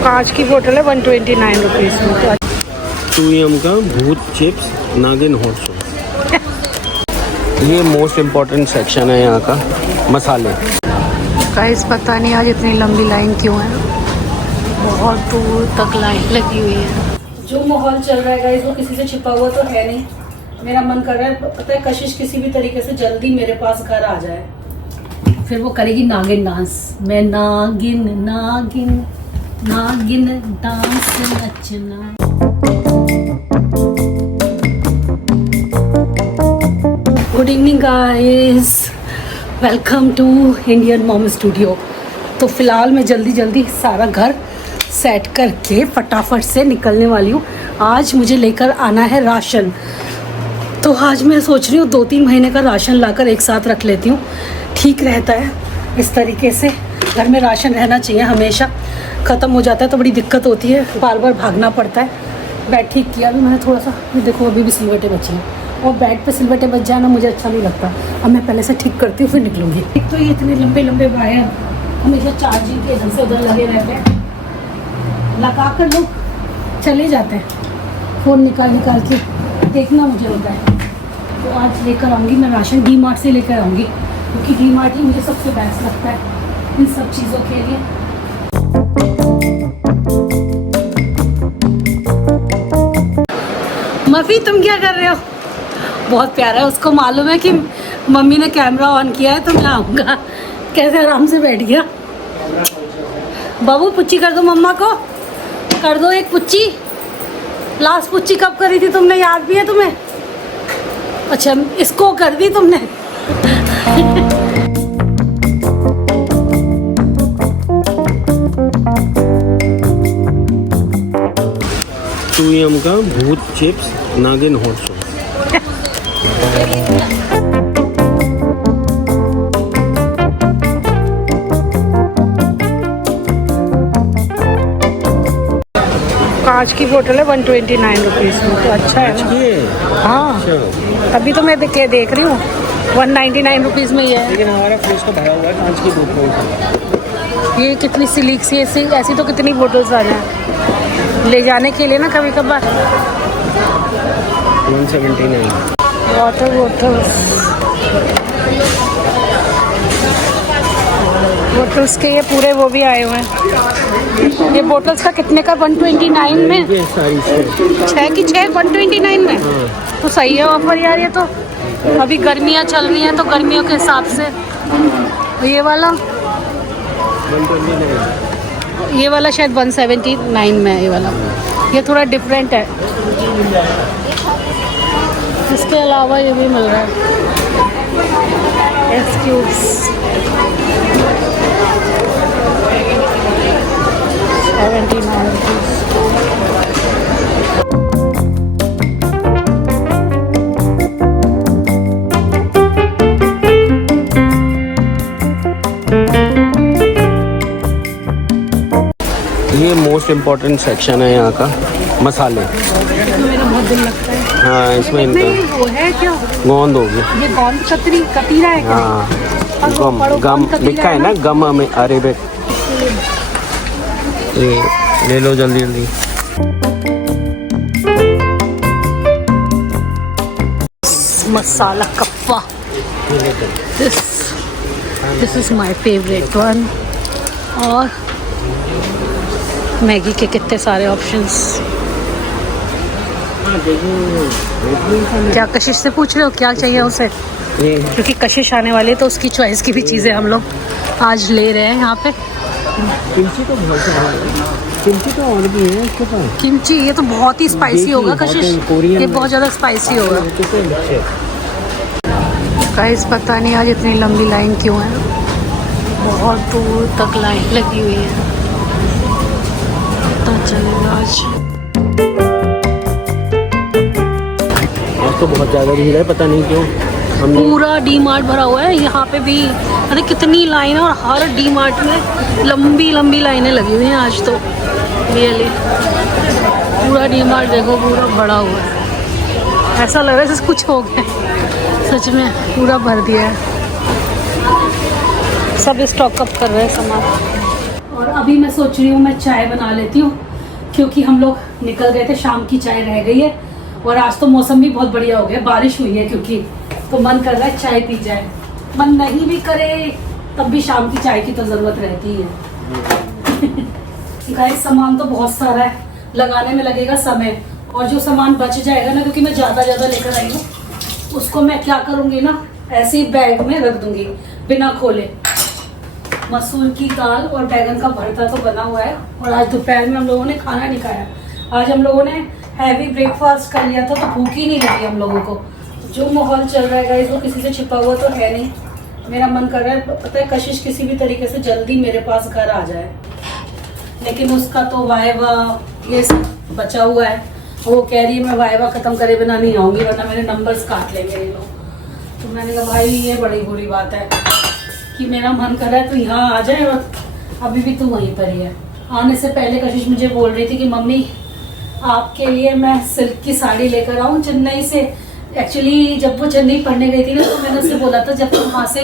कांच की बोतल है 129 रुपीज़ में। 2 का भूत चिप्स नागिन हॉट सॉस। ये मोस्ट इम्पोर्टेंट सेक्शन है यहाँ का, मसाले। गाइस पता नहीं आज इतनी लंबी लाइन क्यों है, बहुत दूर तक लाइन लगी हुई है। जो माहौल चल रहा है गाइस वो किसी से छिपा हुआ तो है नहीं। मेरा मन कर रहा है, पता है, कशिश किसी भी तरीके से जल्दी मेरे पास घर आ जाए, फिर वो करेगी नागिन डांस। मैं नागिन नागिन नागिन डांस नचना। Good evening guys, welcome to Indian mom studio. तो फिलहाल मैं जल्दी सारा घर सेट करके फटाफट से निकलने वाली हूँ। आज मुझे लेकर आना है राशन, तो आज मैं सोच रही हूँ 2-3 महीने का राशन लाकर एक साथ रख लेती हूँ, ठीक रहता है। इस तरीके से घर में राशन रहना चाहिए, हमेशा ख़त्म हो जाता है तो बड़ी दिक्कत होती है, बार बार भागना पड़ता है। बेड ठीक किया अभी मैंने थोड़ा सा, देखो अभी भी सिलवटें बची हैं, और बेड पे सिलवटें बच जाए ना मुझे अच्छा नहीं लगता। अब मैं पहले से ठीक करती हूँ फिर निकलूँगी। एक तो ये इतने लंबे वायर हमेशा चार्जिंग के इधर से उधर लगे रहते हैं, लगा कर लोग चले जाते हैं, फ़ोन निकाल के देखना मुझे होता है। तो आज लेकर आऊँगी मैं राशन, डी मार्ट से लेकर आऊँगी, क्योंकि डी मार्ट ही मुझे सबसे बेस्ट लगता है इन सब चीज़ों के लिए। मफ़ी तुम क्या कर रहे हो? बहुत प्यारा है, उसको मालूम है कि मम्मी ने कैमरा ऑन किया है तो मैं आऊँगा। कैसे आराम से बैठ गया। बाबू पुच्ची कर दो, मम्मा को कर दो एक पुच्ची। लास्ट पुच्ची कब करी थी तुमने, याद भी है तुम्हें? अच्छा इसको कर दी तुमने। का भूत चिप्स नागिन हॉट सॉस। कांच की बोतल है 129 रुपीज़ में, तो अच्छा है ना। हाँ अभी तो मैं देख रही हूँ 199 रुपीज़ में ही है। लेकिन हमारा फ्रिज तो भरा हुआ है कांच की बोतल। ये कितनी सिलीक सी ऐसी तो कितनी बोतल्स आ जाए ले जाने के लिए ना कभी कभार। 179 वाटर बोटल्स के ये पूरे वो भी आए हुए हैं। ये बोटल्स का कितने का? 129 में। 6 की 6 129 में। तो सही है ऑफर यार। ये तो अभी गर्मियाँ चल रही हैं तो गर्मियों के हिसाब से ये वाला 129। ये वाला शायद 179 में है। ये वाला ये थोड़ा डिफरेंट है। इसके अलावा ये भी मिल रहा है एस क्यूब्स 79 रुपीज़। ये मोस्ट इम्पोर्टेंट सेक्शन है यहाँ का, मसाले। मेरा बहुत दिल लगता है। हाँ इसमें इनका वो है क्या, गोंद होगी। ये गोंद कतीरा है क्या? हाँ गम लिखा है ना, गम में अरेबिक। ये ले लो जल्दी। Masala kappa, this is my favourite one. और मैगी के कितने सारे ऑप्शंस। क्या कशिश से पूछ रहे हो क्या चाहिए उसे? क्योंकि कशिश आने वाली है तो उसकी चॉइस की भी चीज़ें हम लोग आज ले रहे हैं यहाँ पे। किमची तो बहुत किमची तो और भी है इसके पास। किमची ये तो बहुत ही स्पाइसी होगा कशिश, ये बहुत ज़्यादा स्पाइसी होगा। गाइस पता नहीं आज इतनी लंबी लाइन क्यों है, बहुत दूर तक लाइन लगी हुई है। पता चलेगा आज तो बहुत ज़्यादा भीड़ है, पता नहीं क्यों। पूरा डी मार्ट भरा हुआ है यहाँ पे भी। अरे कितनी लाइन है, और हर डी मार्ट में लंबी लाइनें लगी हुई हैं आज तो। रियली पूरा डी मार्ट देखो पूरा भरा हुआ है, ऐसा लग रहा है जैसे कुछ हो गया। सच में पूरा भर दिया है, सब स्टॉक अप कर रहे हैं सामान। और अभी मैं सोच रही हूँ मैं चाय बना लेती हूँ, क्योंकि हम लोग निकल गए थे, शाम की चाय रह गई है और आज तो मौसम भी बहुत बढ़िया हो गया, बारिश हुई है क्योंकि, तो मन कर रहा है चाय पी जाए। मन नहीं भी करे तब भी शाम की चाय की तो ज़रूरत रहती है। गाइस सामान तो बहुत सारा है, लगाने में लगेगा समय, और जो सामान बच जाएगा ना, क्योंकि मैं ज़्यादा लेकर आई हूँ, उसको मैं क्या करूँगी ना, ऐसे ही बैग में रख दूँगी बिना खोले। मसूर की दाल और बैगन का भरता तो बना हुआ है, और आज दोपहर में हम लोगों ने खाना नहीं खाया। आज हम लोगों ने हैवी ब्रेकफास्ट कर लिया था, तो भूख ही नहीं लगी हम लोगों को। जो माहौल चल रहा है गाइस, वो किसी से छिपा हुआ तो है नहीं। मेरा मन कर रहा है, पता है, कशिश किसी भी तरीके से जल्दी मेरे पास घर आ जाए, लेकिन उसका तो वाइवा ये सब बचा हुआ है। वो कह रही है मैं वाइवा खत्म करे बिना नहीं आऊँगी, वरना मेरे नंबर्स काट लेंगे ये लोग। तो मैंने कहा भाई ये बड़ी बुरी बात है कि मेरा मन कर रहा है तो यहाँ आ जाए, और अभी भी तू वहीं पर ही है। आने से पहले कशिश मुझे बोल रही थी कि मम्मी आपके लिए मैं सिल्क की साड़ी लेकर आऊँ चेन्नई से। एक्चुअली जब वो चेन्नई पढ़ने गई थी ना, तो मैंने उससे बोला था जब तुम वहाँ से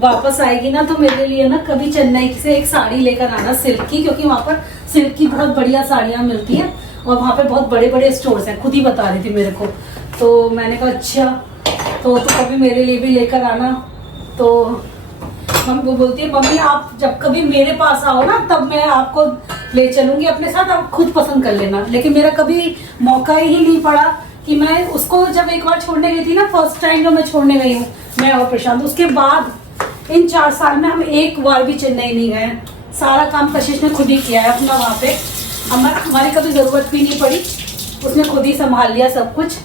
वापस आएगी ना, तो मेरे लिए ना कभी चेन्नई से एक साड़ी लेकर आना सिल्क की, क्योंकि वहाँ पर सिल्क की बहुत बढ़िया साड़ियाँ मिलती हैं और वहाँ पे बहुत बड़े बड़े स्टोर्स हैं। खुद ही बता रही थी मेरे को। तो मैंने कहा अच्छा, तो कभी मेरे लिए भी लेकर आना। तो वो बोलती है मम्मी आप जब कभी मेरे पास आओ ना, तब मैं आपको ले चलूंगी अपने साथ, आप खुद पसंद कर लेना। लेकिन मेरा कभी मौका ही नहीं पड़ा कि मैं उसको, जब एक बार छोड़ने गई थी ना, फर्स्ट टाइम जो मैं छोड़ने गई हूँ मैं और प्रशांत, उसके बाद इन 4 साल में हम एक बार भी चेन्नई नहीं गए। सारा काम कशिश ने खुद ही किया है अपना वहाँ पे, हमारी कभी ज़रूरत भी नहीं पड़ी, उसने खुद ही संभाल लिया सब कुछ।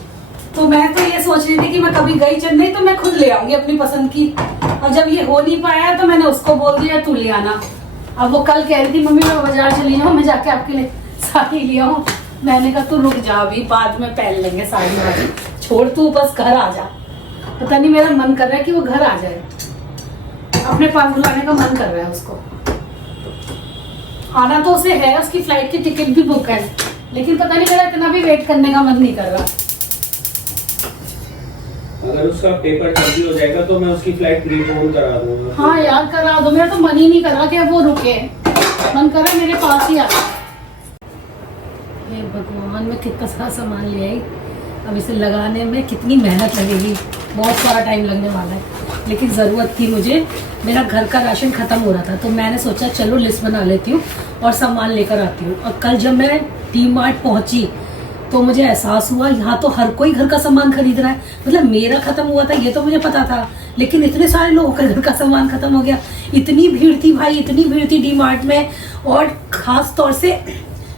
तो मैं तो ये सोच रही थी कि मैं कभी गई चेन्नई तो मैं खुद ले आऊंगी अपनी पसंद की, और जब ये हो नहीं पाया तो मैंने उसको बोल दिया तू ले आना। अब वो कल कह रही थी मम्मी मैं बाजार चली जाऊँ, मैं जाके आपके लिए साड़ी ले आऊँ। मैंने कहा तू रुक जा, अभी बाद में पहन लेंगे साड़ी वाड़ी, छोड़ तू बस घर आ जा। पता नहीं मेरा मन कर रहा है कि वो घर आ जाए, अपने पास बुलाने का मन कर रहा है उसको। आना तो उसे है, उसकी फ्लाइट की टिकट भी बुक है, लेकिन पता नहीं मेरा इतना भी वेट करने का मन नहीं कर रहा। अगर उसका पेपर जल्दी हो जाएगा तो मैं उसकी फ्लाइट प्रीपोन करा दूंगा। हाँ यार करा दो, मेरा तो मन ही नहीं कर रहा कि वो रुके, मन कर रहा मेरे पास ही आ। हे भगवान, मैं कितना सारा सामान ले आई, अब इसे लगाने में कितनी मेहनत लगेगी, बहुत सारा टाइम लगने वाला है। लेकिन ज़रूरत थी मुझे, मेरा घर का राशन ख़त्म हो रहा था, तो मैंने सोचा चलो लिस्ट बना लेती हूँ और सामान लेकर आती हूँ। और कल जब मैं डी-मार्ट पहुँची तो मुझे एहसास हुआ यहाँ तो हर कोई घर का सामान खरीद रहा है। मतलब मेरा खत्म हुआ था ये तो मुझे पता था, लेकिन इतने सारे लोगों का घर का सामान खत्म हो गया। इतनी भीड़ थी भाई, इतनी भीड़ थी डी-मार्ट में, और ख़ास तौर से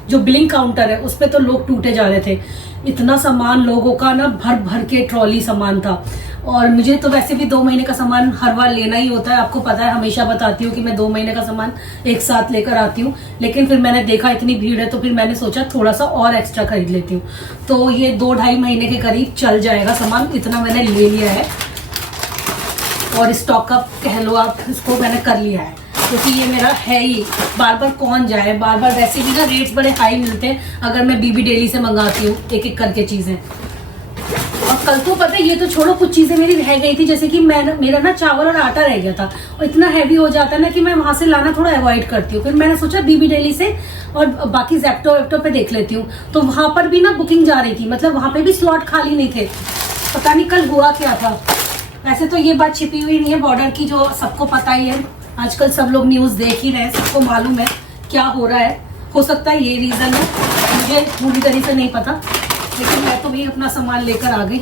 जो बिलिंग काउंटर है उस पर तो लोग टूटे जा रहे थे। इतना सामान लोगों का ना, भर भर के ट्रॉली सामान था। और मुझे तो वैसे भी 2 महीने का सामान हर बार लेना ही होता है, आपको पता है, हमेशा बताती हूँ कि मैं 2 महीने का सामान एक साथ लेकर आती हूँ। लेकिन फिर मैंने देखा इतनी भीड़ है तो फिर मैंने सोचा थोड़ा सा और एक्स्ट्रा खरीद लेती हूँ। तो ये 2-2.5 महीने के करीब चल जाएगा सामान, इतना मैंने ले लिया है। और स्टॉक अप कह लो आप इसको, मैंने कर लिया है, क्योंकि ये मेरा है ही। बार बार कौन जाए, बार बार वैसे भी ना रेट्स बड़े हाई मिलते हैं अगर मैं बीबी डेली से मंगाती हूँ एक एक करके चीज़ें। और कल तो पता है, ये तो छोड़ो, कुछ चीज़ें मेरी रह गई थी, जैसे कि मेरा ना चावल और आटा रह गया था, और इतना हैवी हो जाता है ना कि मैं वहाँ से लाना थोड़ा अवॉइड करती हूँ। फिर मैंने सोचा बीबी डेली से और बाकी ज़ेप्टो वेप्टो पे देख लेती हूँ। तो वहाँ पर भी ना बुकिंग जा रही थी, मतलब वहाँ पे भी स्लॉट खाली नहीं थे। पता नहीं कल हुआ क्या था। वैसे तो ये बात छिपी हुई नहीं है बॉर्डर की, जो सबको पता ही है, आजकल सब लोग न्यूज़ देख ही रहे हैं, सबको मालूम है क्या हो रहा है। हो सकता है ये रीज़न है, मुझे पूरी तरह से नहीं पता, लेकिन मैं तो भी अपना सामान लेकर आ गई।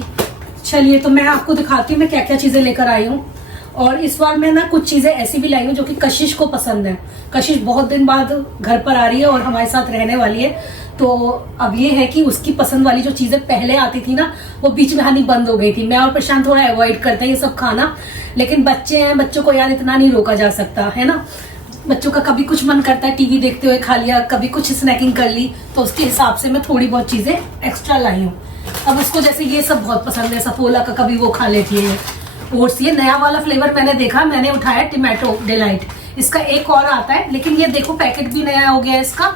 चलिए तो मैं आपको दिखाती हूँ मैं क्या क्या चीज़ें लेकर आई हूँ। और इस बार मैं ना कुछ चीज़ें ऐसी भी लाई हूँ जो कि कशिश को पसंद है। कशिश बहुत दिन बाद घर पर आ रही है और हमारे साथ रहने वाली है, तो अब ये है कि उसकी पसंद वाली जो चीज़ें पहले आती थी ना, वो बीच में आनी बंद हो गई थी। मैं और प्रशांत थोड़ा अवॉइड करते हैं ये सब खाना, लेकिन बच्चे हैं, बच्चों को यार इतना नहीं रोका जा सकता है ना। बच्चों का कभी कुछ मन करता है टीवी देखते हुए खा लिया, कभी कुछ स्नैकिंग कर ली, तो उसके हिसाब से मैं थोड़ी बहुत चीज़ें एक्स्ट्रा लाई हूँ। अब उसको जैसे ये सब बहुत पसंद है, सफोला का कभी वो खा लेती है, ओट्स। ये नया वाला फ्लेवर मैंने देखा, मैंने उठाया टोमेटो डिलाइट। इसका एक और आता है, लेकिन ये देखो पैकेट भी नया हो गया है इसका,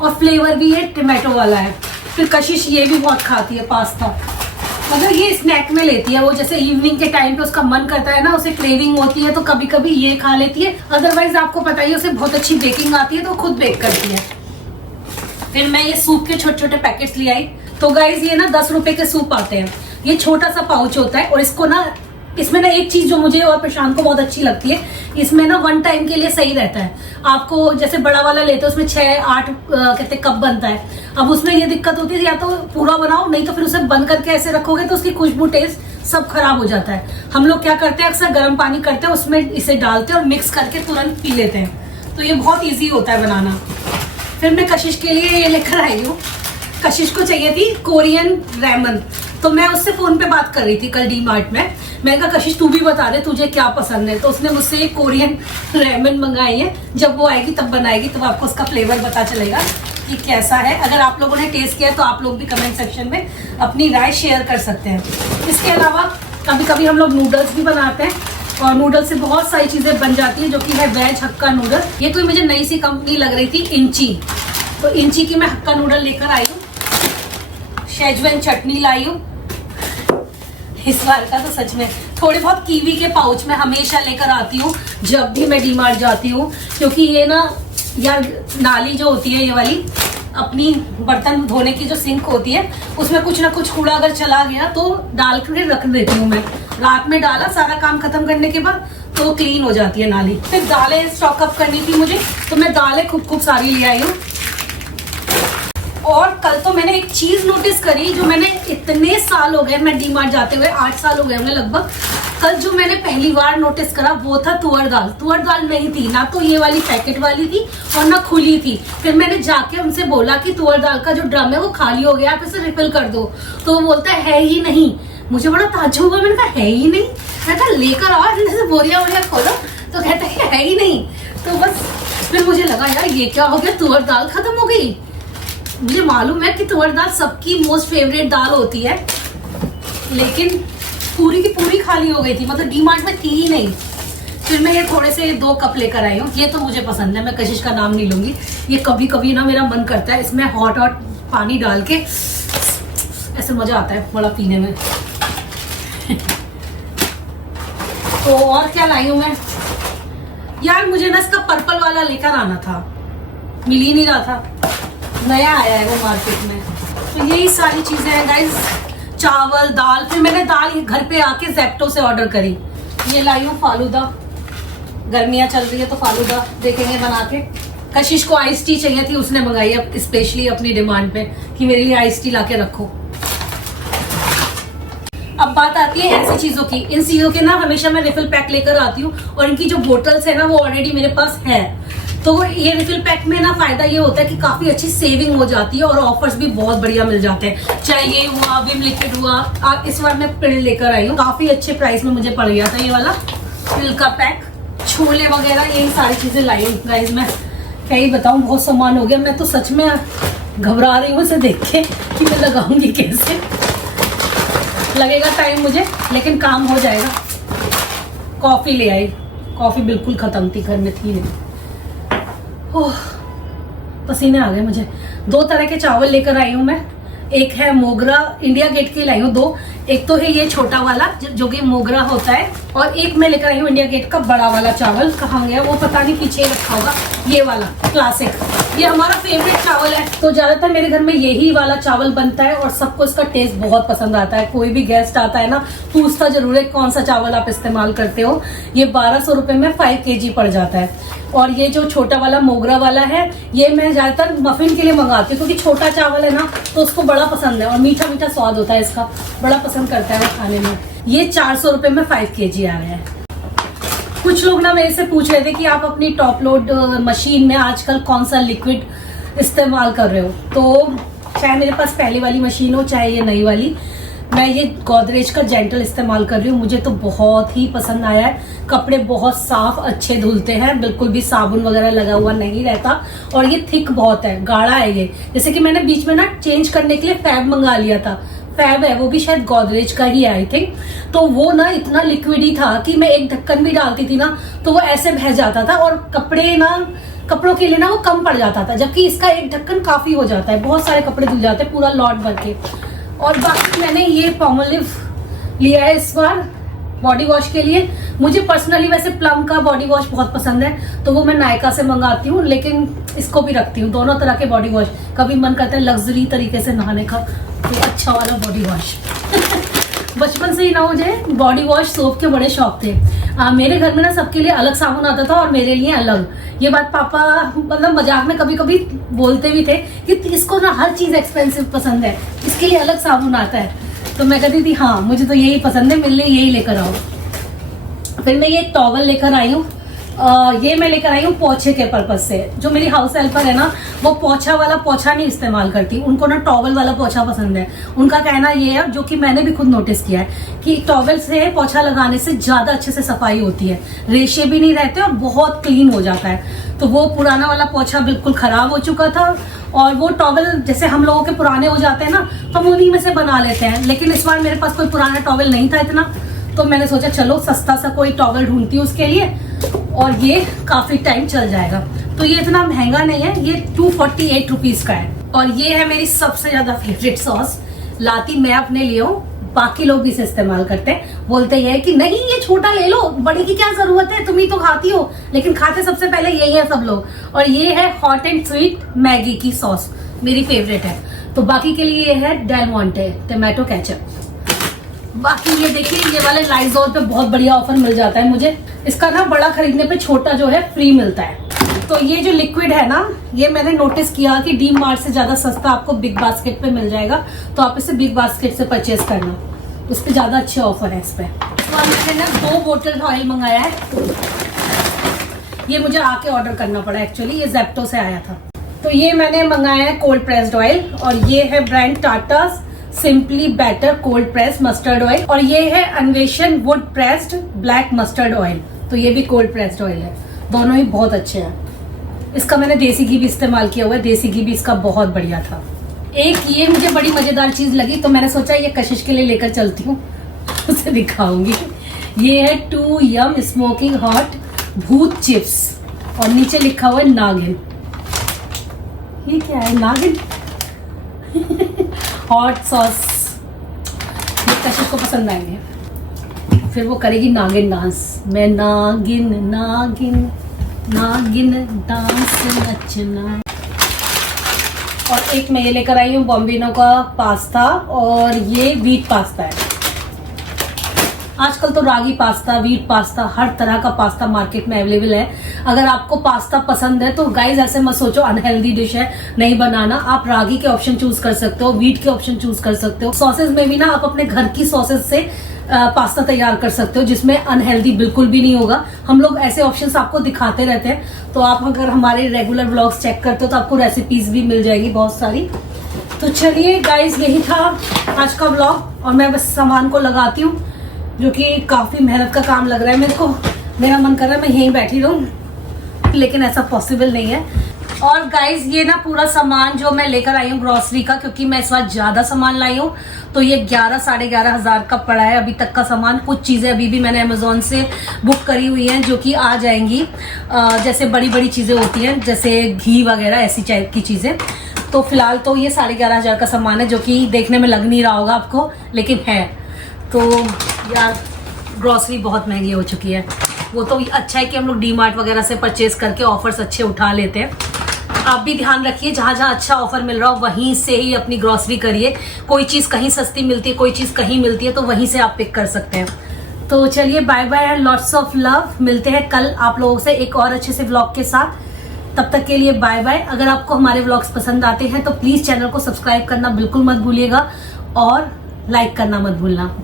और फ्लेवर भी ये टोमेटो वाला है। फिर कशिश ये भी बहुत खाती है, पास्ता। मतलब ये स्नैक में लेती है वो, जैसे इवनिंग के टाइम पे उसका मन करता है ना, उसे क्रेविंग होती है तो कभी कभी ये खा लेती है। अदरवाइज आपको पता ही है उसे बहुत अच्छी बेकिंग आती है तो खुद बेक करती है। फिर मैं ये सूप के छोटे छोटे पैकेट्स ले आई। तो गाइज ये ना 10 रुपए के सूप आते हैं, ये छोटा सा पाउच होता है। और इसको ना, इसमें ना एक चीज जो मुझे और प्रशांत को बहुत अच्छी लगती है, इसमें ना 1 टाइम के लिए सही रहता है। आपको जैसे बड़ा वाला लेते हो उसमें 6-8 कहते कप बनता है। अब उसमें ये दिक्कत होती है या तो पूरा बनाओ, नहीं तो फिर उसे बंद करके ऐसे रखोगे तो उसकी खुशबू टेस्ट सब खराब हो जाता है। हम लोग क्या करते हैं, अक्सर गर्म पानी करते हैं, उसमें इसे डालते हैं और मिक्स करके तुरंत पी लेते हैं। तो ये बहुत ईजी होता है बनाना। फिर मैं कशिश के लिए ये लेकर आई हूँ। कशिश को चाहिए थी कोरियन रेमन, तो मैं उससे फोन पे बात कर रही थी कल डी मार्ट में। मैंने कहा कशिश तू भी बता दे तुझे क्या पसंद है, तो उसने मुझसे कोरियन रेमन मंगाई है। जब वो आएगी तब बनाएगी, तब आपको उसका फ्लेवर पता चलेगा कि कैसा है। अगर आप लोगों ने टेस्ट किया तो आप लोग भी कमेंट सेक्शन में अपनी राय शेयर कर सकते हैं। इसके अलावा कभी कभी हम लोग नूडल्स भी बनाते हैं, और नूडल्स से बहुत सारी चीजें बन जाती है, जो कि है वेज हक्का नूडल। ये कोई मुझे नई सी कंपनी लग रही थी, इंची, तो इंची की मैं हक्का नूडल लेकर आई हूँ। शेजवान चटनी लाई हूँ इस बार का, तो सच में थोड़े बहुत कीवी के पाउच में हमेशा लेकर आती हूँ जब भी मैं डी मार्ट जाती हूँ, क्योंकि ये ना यार नाली जो होती है ये वाली, अपनी बर्तन धोने की जो सिंक होती है, उसमें कुछ ना कुछ कूड़ा अगर चला गया तो डाल कर रख देती हूँ मैं। रात में डाला, सारा काम खत्म करने के बाद तो क्लीन हो जाती है नाली। फिर दालें स्टॉक अप करनी थी मुझे, तो मैं दालें खूब सारी ले आई हूँ। और कल तो मैंने एक चीज नोटिस करी, जो मैंने इतने साल हो गए, मैं डी मार्ट जाते हुए 8 साल हो गए हमने लगभग। कल जो मैंने पहली बार नोटिस करा वो था तुअर दाल। तुअर दाल नहीं थी ना, तो ये वाली पैकेट वाली थी और ना खुली थी। फिर मैंने जाके उनसे बोला कि तुअर दाल का जो ड्रम है वो खाली हो गया, आप इसे रिफिल कर दो। तो वो बोलता है ही नहीं। मुझे बड़ा ताज्जुब हुआ, मैंने कहा है ही नहीं। मैं कहा लेकर आओ, जैसे बोरिया वोरिया खोलो, तो कहता है ही नहीं। तो बस फिर मुझे लगा यार ये क्या हो गया, तुअर दाल खत्म हो गई। मुझे मालूम है कि तुअर दाल सबकी मोस्ट फेवरेट दाल होती है, लेकिन पूरी की पूरी खाली हो गई थी, मतलब डी मार्ट में थी ही नहीं। फिर मैं ये थोड़े से 2 कप लेकर आई हूँ। ये तो मुझे पसंद है, मैं कशिश का नाम नहीं लूंगी। ये कभी कभी ना मेरा मन करता है इसमें हॉट पानी डाल के, ऐसे मजा आता है बड़ा पीने में। तो और क्या लाई हूँ मैं यार, मुझे ना इसका पर्पल वाला लेकर आना था, मिल ही नहीं रहा था, नया आया है वो मार्केट में। तो यही सारी चीजें हैं गाइस, चावल दाल। फिर मैंने दाल घर पे आके जेप्टो से ऑर्डर करी। ये लाई हूँ फालूदा, गर्मियां चल रही है तो फालूदा देखेंगे बना के। कशिश को आइस टी चाहिए थी, उसने मंगाई अब स्पेशली अपनी डिमांड पे कि मेरे लिए आइस टी लाके रखो। अब बात आती है ऐसी चीजों की, इन चीजों के ना हमेशा मैं रिफिल पैक लेकर आती हूँ, और इनकी जो बोटल्स है ना वो ऑलरेडी मेरे पास है। तो ये रिफिल पैक में ना फायदा ये होता है कि काफी अच्छी सेविंग हो जाती है, और ऑफर्स भी बहुत बढ़िया मिल जाते हैं। चाहे ये हुआ, विम लिक्विड हुआ, इस बार मैं पिल लेकर आई हूँ, काफी अच्छे प्राइस में मुझे पड़ गया था ये वाला पिल का पैक। छोले वगैरह यही सारी चीजें लाई हूँ गाइस। मैं क्या ही बताऊँ, बहुत सामान हो गया। मैं तो सच में घबरा रही हूँ इसे देख के कि मैं लगाऊंगी कैसे। लगेगा टाइम मुझे, लेकिन काम हो जाएगा। कॉफी ले आई, कॉफी बिल्कुल खत्म थी, घर में थी नहीं। ओह पसीने आ गए मुझे। 2 तरह के चावल लेकर आई हूँ मैं। एक है मोगरा, इंडिया गेट के लाई हूँ 2। एक तो है ये छोटा वाला जो कि मोगरा होता है, और एक मैं लेकर आई हूँ इंडिया गेट का बड़ा वाला चावल। कहाँ गया वो पता नहीं, पीछे ही रखा होगा। ये वाला क्लासिक, ये हमारा फेवरेट चावल है। तो ज्यादातर मेरे घर में यही वाला चावल बनता है, और सबको इसका टेस्ट बहुत पसंद आता है। कोई भी गेस्ट आता है ना पूछता जरूर है कौन सा चावल आप इस्तेमाल करते हो। ये 1200 रुपए में 5 kg पड़ जाता है। और ये जो छोटा वाला मोगरा वाला है, ये मैं ज्यादातर मफिन के लिए मंगाती हूँ, क्योंकि छोटा चावल है ना तो उसको बड़ा पसंद है, और मीठा मीठा स्वाद होता है इसका, बड़ा पसंद करता है वो खाने में। ये 400 रुपए में 5 kg आ गया है। कुछ लोग ना मेरे से पूछ रहे थे कि आप अपनी टॉप लोड मशीन में आजकल कौन सा लिक्विड इस्तेमाल कर रहे हो। तो चाहे मेरे पास पहले वाली मशीन हो चाहे ये नई वाली, मैं ये गोदरेज का जेंटल इस्तेमाल कर रही हूँ। मुझे तो बहुत ही पसंद आया है। कपड़े बहुत साफ अच्छे धुलते हैं, बिल्कुल भी साबुन वगैरह लगा हुआ नहीं रहता, और ये थिक बहुत है, गाढ़ा है ये। जैसे कि मैंने बीच में ना चेंज करने के लिए फैब मंगा लिया था, फैब है वो भी शायद गोदरेज का ही है आई थिंक। तो वो ना इतना लिक्विड ही था कि मैं एक ढक्कन भी डालती थी ना तो वो ऐसे बह जाता था, और कपड़ों के लिए ना वो कम पड़ जाता था। जबकि इसका एक ढक्कन काफी हो जाता है, बहुत सारे कपड़े धुल जाते हैं पूरा लॉट भर के। और बाकी मैंने ये पॉमोलिव लिया है इस बार बॉडी वॉश के लिए। मुझे पर्सनली वैसे प्लम का बॉडी वॉश बहुत पसंद है, तो वो मैं नायका से मंगाती हूँ, लेकिन इसको भी रखती हूँ, दोनों तरह के बॉडी वॉश। कभी मन करता है लग्जरी तरीके से नहाने का, तो अच्छा वाला बॉडी वॉश। बचपन से ही ना मुझे बॉडी वॉश सोप के बड़े शौक थे। मेरे घर में ना सबके लिए अलग साबुन आता था और मेरे लिए अलग। ये बात पापा मतलब मजाक में कभी कभी बोलते भी थे कि इसको ना हर चीज एक्सपेंसिव पसंद है, इसके लिए अलग साबुन आता है। तो मैं कहती थी हाँ मुझे तो यही पसंद है, मेरे लिए यही लेकर आओ। फिर मैं ये टॉवल लेकर आई हूँ। ये मैं लेकर आई हूँ पोछे के पर्पज से। जो मेरी हाउस हेल्पर है ना, वो पोछा वाला पोछा नहीं इस्तेमाल करती, उनको ना टॉवल वाला पोछा पसंद है। उनका कहना ये है, जो कि मैंने भी खुद नोटिस किया है, कि टॉवल से पोछा लगाने से ज्यादा अच्छे से सफाई होती है, रेशे भी नहीं रहते और बहुत क्लीन हो जाता है। तो वो पुराना वाला पोछा बिल्कुल खराब हो चुका था, और वो टॉवल जैसे हम लोगों के पुराने हो जाते हैं ना, हम उन्हीं में से बना लेते हैं। लेकिन इस बार मेरे पास कोई पुराना टॉवल नहीं था इतना, तो मैंने सोचा चलो सस्ता सा कोई टॉवल ढूंढती हूँ उसके लिए, और ये काफी टाइम चल जाएगा। तो ये इतना महंगा नहीं है, ये 248 रुपीज का है। और ये है मेरी सबसे ज्यादा फेवरेट सॉस। लाती मैं अपने लिए हूँ, बाकी लोग भी इसे इस्तेमाल करते हैं। बोलते हैं कि नहीं ये छोटा ले लो, बड़ी की क्या जरूरत है, तुम ही तो खाती हो, लेकिन खाते सबसे पहले यही है सब लोग। और ये है हॉट एंड स्वीट मैगी की सॉस, मेरी फेवरेट है। तो बाकी के लिए ये है डेल मोंटे टोमेटो केचप। बाकी ये देखिए, ये वाले लाइजॉल पे बहुत बढ़िया ऑफर मिल जाता है मुझे। इसका ना बड़ा खरीदने पे छोटा जो है फ्री मिलता है। तो ये जो लिक्विड है ना, ये मैंने नोटिस किया कि डी मार्ट से ज्यादा सस्ता आपको बिग बास्केट पे मिल जाएगा, तो आप इसे बिग बास्केट से परचेज करना, उस पर ज्यादा अच्छे ऑफर है इस पे। तो मैंने ना 2 बोतल ऑयल मंगाया है, ये मुझे आके ऑर्डर करना पड़ा एक्चुअली, ये जेप्टो से आया था। तो ये मैंने मंगाया है कोल्ड प्रेस्ड ऑयल, और ये है brand Tata simply better cold press mustard oil, और ये है अन्वेषण would pressed black mustard oil. तो ये भी कोल्ड प्रेस्ड ऑयल है, दोनों ही बहुत अच्छे हैं। इसका मैंने देसी घी भी इस्तेमाल किया हुआ है, देसी घी भी इसका बहुत बढ़िया था। एक ये मुझे बड़ी मजेदार चीज लगी, तो मैंने सोचा ये कशिश के लिए लेकर चलती हूँ, उसे दिखाऊंगी। ये है 2 यम स्मोकिंग हॉट भूत चिप्स, और नीचे लिखा हुआ है नागिन। ये क्या है नागिन? हॉट सॉस, ये कशिश को पसंद आएंगे, फिर वो करेगी नागिन डांस। मैं नागिन नागिन नागिन डांस नचना। और एक मैं ये लेकर आई हूँ बॉम्बिनो का पास्ता, और ये व्हीट पास्ता है। आजकल तो रागी पास्ता, व्हीट पास्ता, हर तरह का पास्ता मार्केट में अवेलेबल है। अगर आपको पास्ता पसंद है तो गाइज ऐसे मत सोचो अनहेल्दी डिश है, नहीं बनाना। आप रागी के ऑप्शन चूज कर सकते हो, व्हीट के ऑप्शन चूज कर सकते हो। सॉसेज में भी ना आप अपने घर की सॉसेज से पास्ता तैयार कर सकते हो, जिसमें अनहेल्दी बिल्कुल भी नहीं होगा। हम लोग ऐसे ऑप्शंस आपको दिखाते रहते हैं, तो आप अगर हमारे रेगुलर व्लॉग्स चेक करते हो तो आपको रेसिपीज भी मिल जाएगी बहुत सारी। तो चलिए गाइज, यही था आज का व्लॉग, और मैं बस सामान को लगाती हूँ, जो कि काफी मेहनत का काम लग रहा है मेरे को। मेरा मन कर रहा है मैं यहीं बैठी रहूं, लेकिन ऐसा पॉसिबल नहीं है। और गाइज ये ना पूरा सामान जो मैं लेकर आई हूँ ग्रोसरी का, क्योंकि मैं इस बार ज्यादा सामान लाई हूँ, तो ये 11 साढ़े 11 हजार का पड़ा है अभी तक का सामान। कुछ चीजें अभी भी मैंने अमेजोन से बुक करी हुई हैं, जो कि आ जाएंगी। जैसे बड़ी बड़ी चीजें होती हैं, जैसे घी वगैरह, ऐसी टाइप की चीजें। तो फिलहाल तो ये 11,500 का सामान है, जो कि देखने में लग नहीं रहा होगा आपको, लेकिन है। तो यार ग्रोसरी बहुत महंगी हो चुकी है। वो तो अच्छा है कि हम लोग डी मार्ट वगैरह से परचेज करके ऑफर्स अच्छे उठा लेते हैं। आप भी ध्यान रखिए, जहाँ जहाँ अच्छा ऑफर मिल रहा हो वहीं से ही अपनी ग्रोसरी करिए। कोई चीज कहीं सस्ती मिलती है, कोई चीज कहीं मिलती है, तो वहीं से आप पिक कर सकते हैं। तो चलिए bye bye and lots of love. मिलते हैं कल आप लोगों से एक और अच्छे से व्लॉग के साथ। तब तक के लिए बाय बाय। अगर आपको हमारे व्लॉग्स पसंद आते हैं तो प्लीज चैनल को सब्सक्राइब करना बिल्कुल मत भूलिएगा, और लाइक करना मत भूलना।